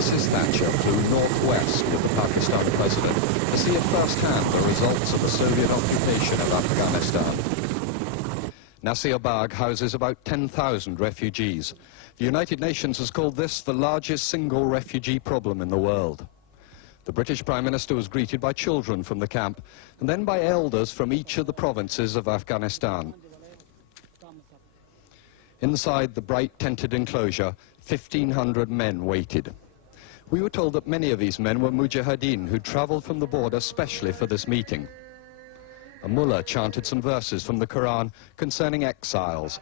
Mrs. Thatcher flew northwest with the Pakistani president to see at first-hand the results of the Soviet occupation of Afghanistan. Zia-ul-Haq houses about 10,000 refugees. The United Nations has called this the largest single refugee problem in the world. The British Prime Minister was greeted by children from the camp and then by elders from each of the provinces of Afghanistan. Inside the bright tented enclosure, 1,500 men waited. We were told that many of these men were mujahideen who'd travelled from the border specially for this meeting. A mullah chanted some verses from the Quran concerning exiles.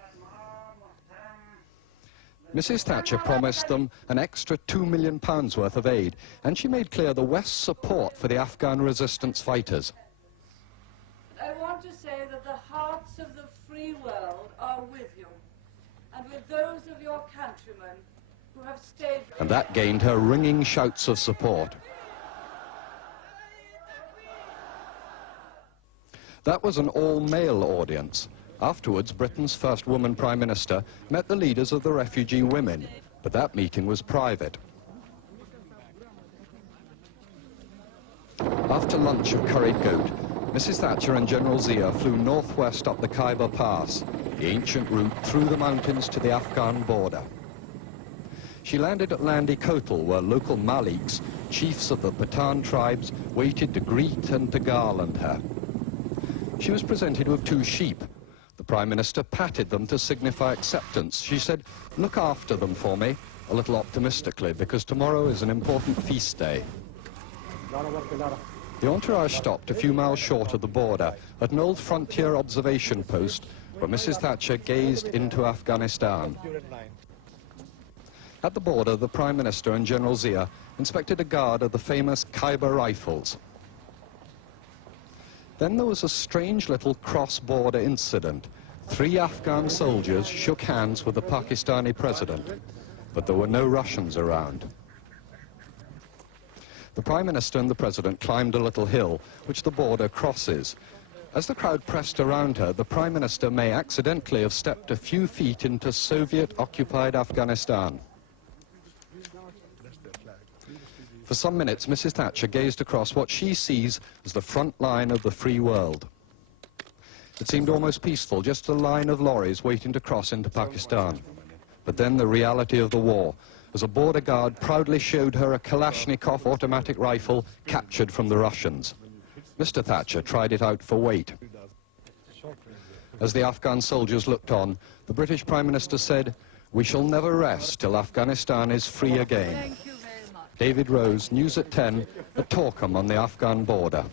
Mrs. Thatcher promised them an extra £2 million worth of aid, and she made clear the West's support for the Afghan resistance fighters. I want to say that the hearts of the free world are with you, and with those of your countrymen who have stayed... And that gained her ringing shouts of support. That was an all-male audience. Afterwards, Britain's first woman Prime Minister met the leaders of the refugee women, but that meeting was private. After lunch of curried goat, Mrs. Thatcher and General Zia flew northwest up the Khyber Pass, the ancient route through the mountains to the Afghan border. She landed at Landi Kotal, where local Maliks, chiefs of the Pathan tribes, waited to greet and to garland her. She was presented with 2 sheep. The Prime Minister patted them to signify acceptance. She said, "Look after them for me," a little optimistically, because tomorrow is an important feast day. The entourage stopped a few miles short of the border at an old frontier observation post where Mrs. Thatcher gazed into Afghanistan. At the border, the Prime Minister and General Zia inspected a guard of the famous Khyber rifles. Then there was a strange little cross-border incident. 3 Afghan soldiers shook hands with the Pakistani president, but there were no Russians around. The Prime Minister and the President climbed a little hill, which the border crosses. As the crowd pressed around her, the Prime Minister may accidentally have stepped a few feet into Soviet-occupied Afghanistan. For some minutes, Mrs. Thatcher gazed across what she sees as the front line of the free world. It seemed almost peaceful, just a line of lorries waiting to cross into Pakistan. But then the reality of the war, as a border guard proudly showed her a Kalashnikov automatic rifle captured from the Russians. Mr. Thatcher tried it out for weight. As the Afghan soldiers looked on, the British Prime Minister said, "We shall never rest till Afghanistan is free again." David Rose, News at 10, at Torkham on the Afghan border.